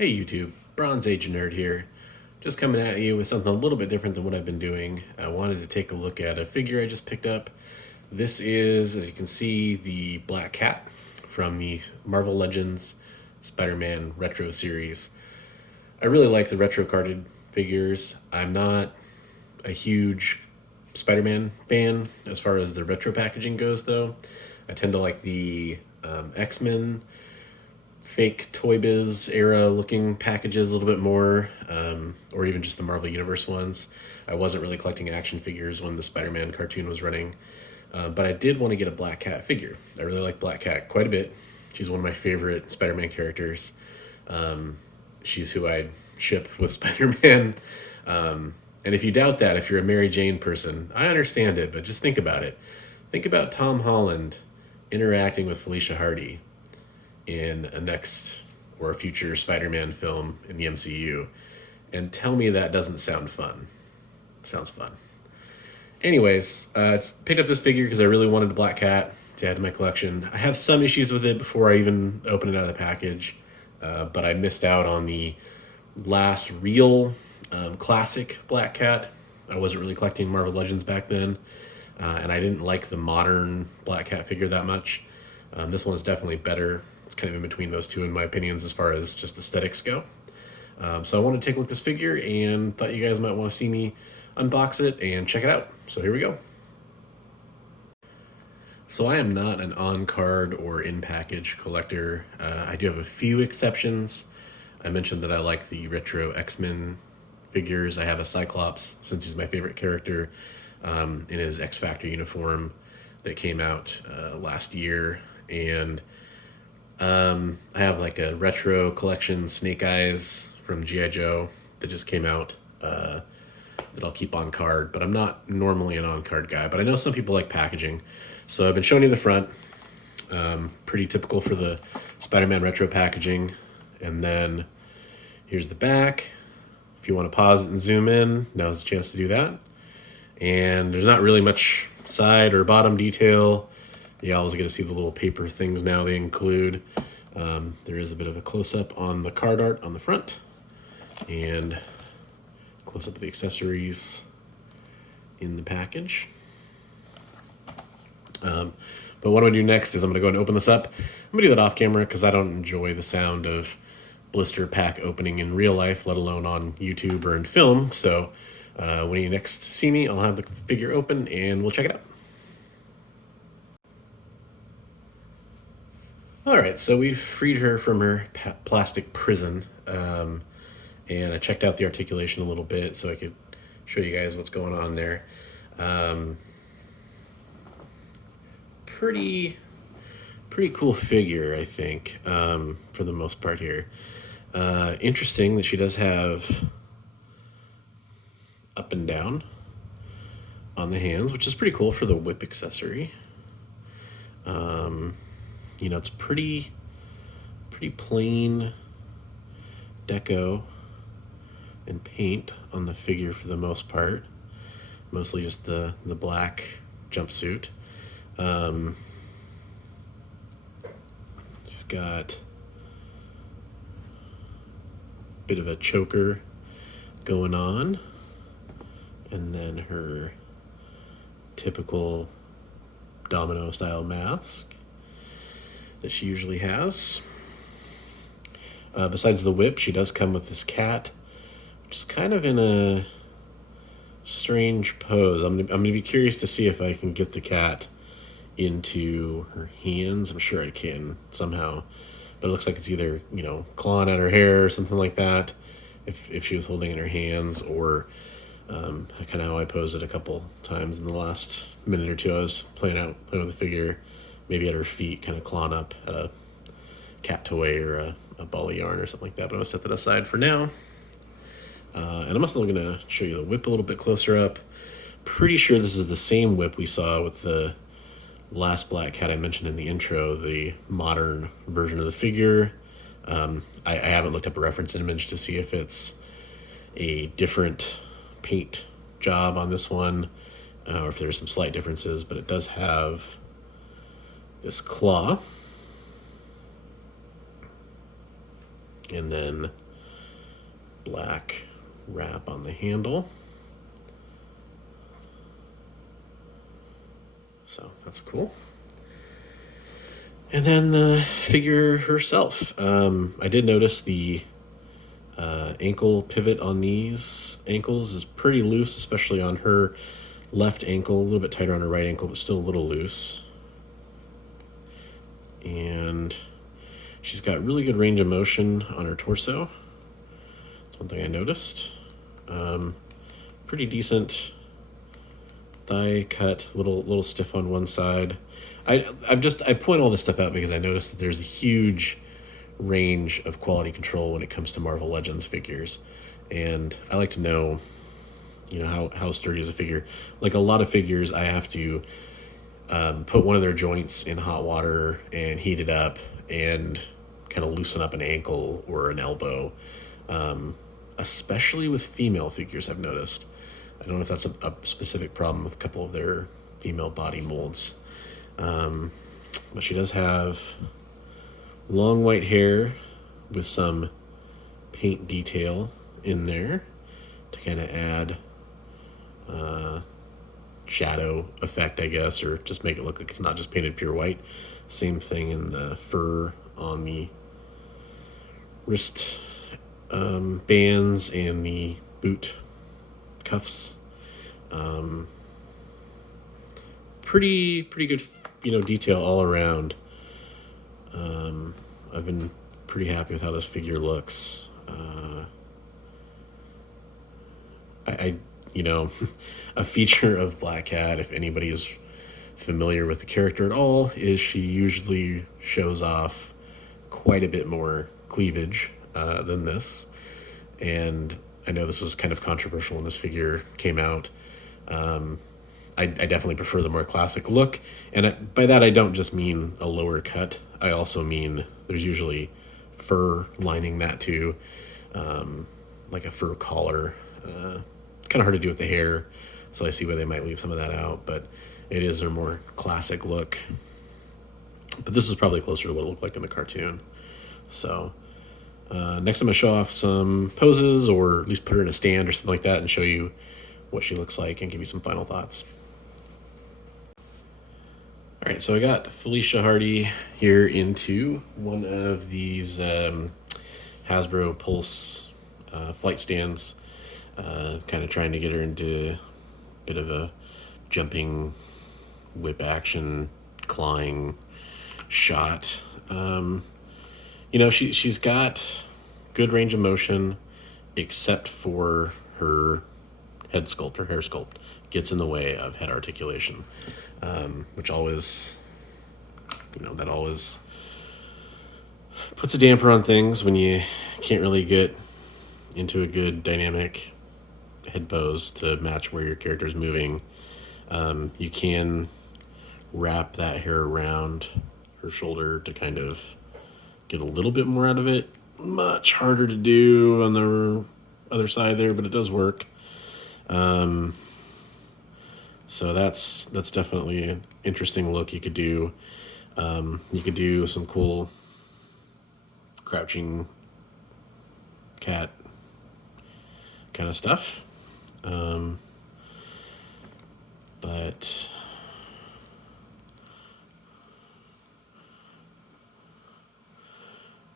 Hey YouTube, Bronze Age Nerd here. Just coming at you with something a little bit different than what I've been doing. I wanted to take a look at a figure I just picked up. This is, as you can see, the Black Cat from the Marvel Legends Spider-Man Retro series. I really like the retro carded figures. I'm not a huge Spider-Man fan as far as the retro packaging goes, though. I tend to like the X-Men fake Toy Biz era looking packages a little bit more, or even just the Marvel Universe ones. I wasn't really collecting action figures when the Spider-Man cartoon was running, but I did want to get a Black Cat figure. I really like Black Cat quite a bit. She's one of my favorite Spider-Man characters. She's who I'd ship with Spider-Man. And if you doubt that, if you're a Mary Jane person, I understand it, but just think about it. Think about Tom Holland interacting with Felicia Hardy in a next or a future Spider-Man film in the MCU, and tell me that doesn't sound fun. Sounds fun. Anyways, picked up this figure because I really wanted a Black Cat to add to my collection. I have some issues with it before I even open it out of the package, but I missed out on the last real classic Black Cat. I wasn't really collecting Marvel Legends back then, and I didn't like the modern Black Cat figure that much. This one's definitely better. It's kind of in between those two in my opinions as far as just aesthetics go. So I wanted to take a look at this figure and thought you guys might want to see me unbox it and check it out. So here we go. So I am not an on-card or in-package collector. I do have a few exceptions. I mentioned that I like the retro X-Men figures. I have a Cyclops, since he's my favorite character, in his X-Factor uniform that came out last year. And I have like a retro collection Snake Eyes from G.I. Joe that just came out that I'll keep on card, but I'm not normally an on-card guy, but I know some people like packaging. So I've been showing you the front, pretty typical for the Spider-Man retro packaging. And then here's the back. If you want to pause it and zoom in, now's the chance to do that. And there's not really much side or bottom detail. You always get to see the little paper things now they include. There is a bit of a close-up on the card art on the front, and close-up of the accessories in the package. But what I'm going to do next is I'm going to go and open this up. I'm going to do that off camera because I don't enjoy the sound of blister pack opening in real life, let alone on YouTube or in film. So when you next see me, I'll have the figure open and we'll check it out. All right, so we've freed her from her plastic prison, and I checked out the articulation a little bit so I could show you guys what's going on there. Pretty cool figure, I think, for the most part here. Interesting that she does have up and down on the hands, which is pretty cool for the whip accessory. You know, it's pretty plain deco and paint on the figure for the most part. Mostly just the black jumpsuit. She's got a bit of a choker going on, and then her typical domino style mask that she usually has. Besides the whip, she does come with this cat, which is kind of in a strange pose. I'm gonna be curious to see if I can get the cat into her hands. I'm sure I can somehow, but it looks like it's either, you know, clawing at her hair or something like that, if she was holding it in her hands, or kind of how I posed it a couple times in the last minute or two. I was playing with the figure, maybe at her feet, kind of clawing up at a cat toy or a ball of yarn or something like that, but I'm going to set that aside for now. And I'm also going to show you the whip a little bit closer up. Pretty sure this is the same whip we saw with the last Black Cat I mentioned in the intro, the modern version of the figure. I haven't looked up a reference image to see if it's a different paint job on this one, or if there's some slight differences, but it does have this claw, and then black wrap on the handle. So that's cool. And then the figure herself. I did notice the ankle pivot on these ankles is pretty loose, especially on her left ankle, a little bit tighter on her right ankle, but still a little loose. And she's got really good range of motion on her torso. That's one thing I noticed. Pretty decent thigh cut, little stiff on one side. I point all this stuff out because I noticed that there's a huge range of quality control when it comes to Marvel Legends figures, and I like to know, how sturdy is a figure. Like a lot of figures, I have to put one of their joints in hot water and heat it up and kind of loosen up an ankle or an elbow. Especially with female figures, I've noticed. I don't know if that's a specific problem with a couple of their female body molds. But she does have long white hair with some paint detail in there to kind of add shadow effect, I guess, or just make it look like it's not just painted pure white. Same thing in the fur on the wrist bands and the boot cuffs. Pretty good, detail all around. I've been pretty happy with how this figure looks. A feature of Black Cat, if anybody is familiar with the character at all, is she usually shows off quite a bit more cleavage than this. And I know this was kind of controversial when this figure came out. I definitely prefer the more classic look. And by that, I don't just mean a lower cut. I also mean there's usually fur lining that too, like a fur collar. It's kind of hard to do with the hair, so I see why they might leave some of that out, but it is their more classic look. But this is probably closer to what it looked like in the cartoon. So next I'm going to show off some poses, or at least put her in a stand or something like that and show you what she looks like and give you some final thoughts. All right, so I got Felicia Hardy here into one of these Hasbro Pulse flight stands, kind of trying to get her into a bit of a jumping whip action, clawing shot. She's got good range of motion, except for her head sculpt, her hair sculpt gets in the way of head articulation, which always, that always puts a damper on things when you can't really get into a good dynamic head pose to match where your character's moving. You can wrap that hair around her shoulder to kind of get a little bit more out of it. Much harder to do on the other side there, but it does work. So that's definitely an interesting look you could do. You could do some cool crouching cat kind of stuff. But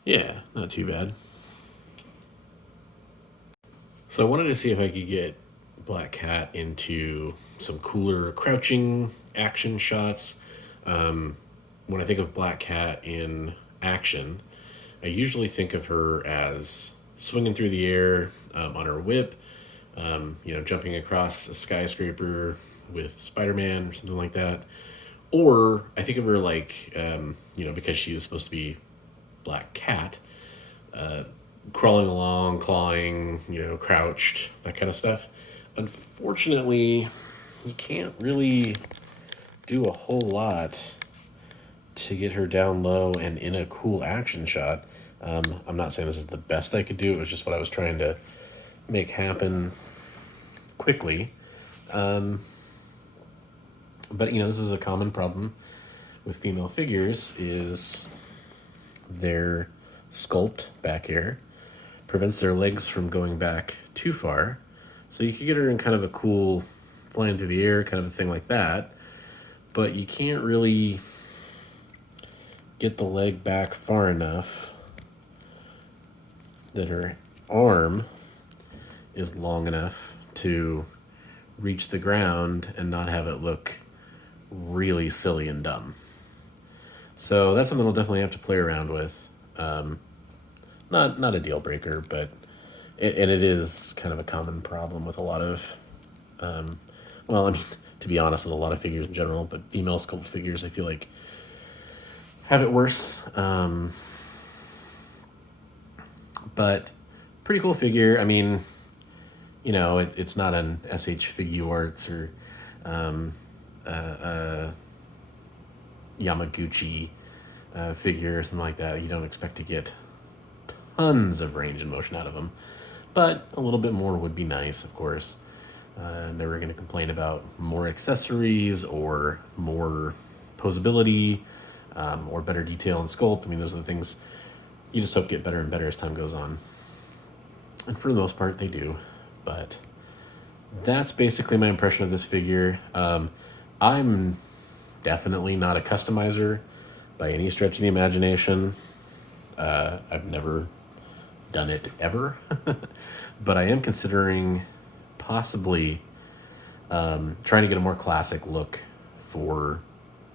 yeah, not too bad. So I wanted to see if I could get Black Cat into some cooler crouching action shots. When I think of Black Cat in action, I usually think of her as swinging through the air on her whip, jumping across a skyscraper with Spider-Man or something like that. Or I think of her like, because she's supposed to be Black Cat, crawling along, clawing, crouched, that kind of stuff. Unfortunately, you can't really do a whole lot to get her down low and in a cool action shot. I'm not saying this is the best I could do. It was just what I was trying to make happen quickly. But, this is a common problem with female figures, is their sculpt back here, prevents their legs from going back too far. So you could get her in kind of a cool flying through the air kind of a thing like that, but you can't really get the leg back far enough that her arm is long enough to reach the ground and not have it look really silly and dumb. So that's something we'll definitely have to play around with. Not a deal breaker, but it is kind of a common problem with a lot of, well, I mean, to be honest, with a lot of figures in general, but female sculpt figures, I feel like, have it worse. But pretty cool figure. I mean, you know, it's not an SH Figuarts or Yamaguchi figure or something like that. You don't expect to get tons of range and motion out of them, but a little bit more would be nice, of course. Never going to complain about more accessories or more posability or better detail and sculpt. I mean, those are the things you just hope get better and better as time goes on. And for the most part, they do. But that's basically my impression of this figure. I'm definitely not a customizer by any stretch of the imagination. I've never done it ever. But I am considering possibly trying to get a more classic look for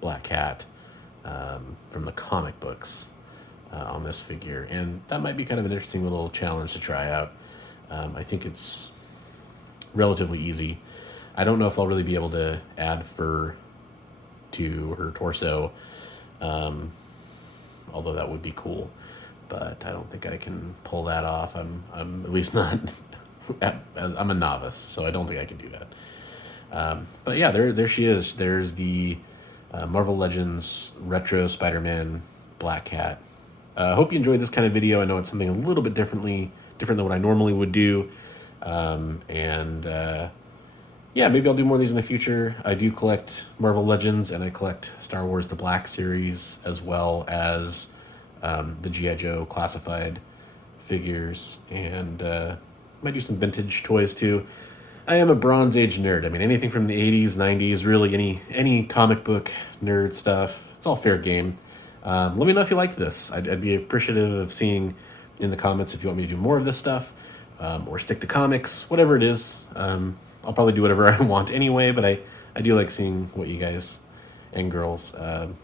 Black Cat from the comic books on this figure. And that might be kind of an interesting little challenge to try out. I think it's relatively easy. I don't know if I'll really be able to add fur to her torso, although that would be cool. But I don't think I can pull that off. I'm at least not. I'm a novice, so I don't think I can do that. But yeah, there she is. There's the Marvel Legends Retro Spider-Man Black Cat. I hope you enjoyed this kind of video. I know it's something a little bit different than what I normally would do. Yeah, maybe I'll do more of these in the future. I do collect Marvel Legends, and I collect Star Wars The Black Series, as well as the G.I. Joe classified figures, and might do some vintage toys too. I am a Bronze Age nerd. I mean, anything from the 80s, 90s, really any comic book nerd stuff, it's all fair game. Let me know if you liked this. I'd be appreciative of seeing in the comments if you want me to do more of this stuff, or stick to comics, whatever it is. I'll probably do whatever I want anyway, but I do like seeing what you guys and girls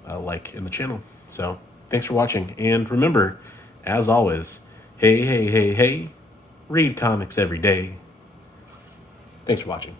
like in the channel. So thanks for watching, and remember, as always, hey, read comics every day. Thanks for watching.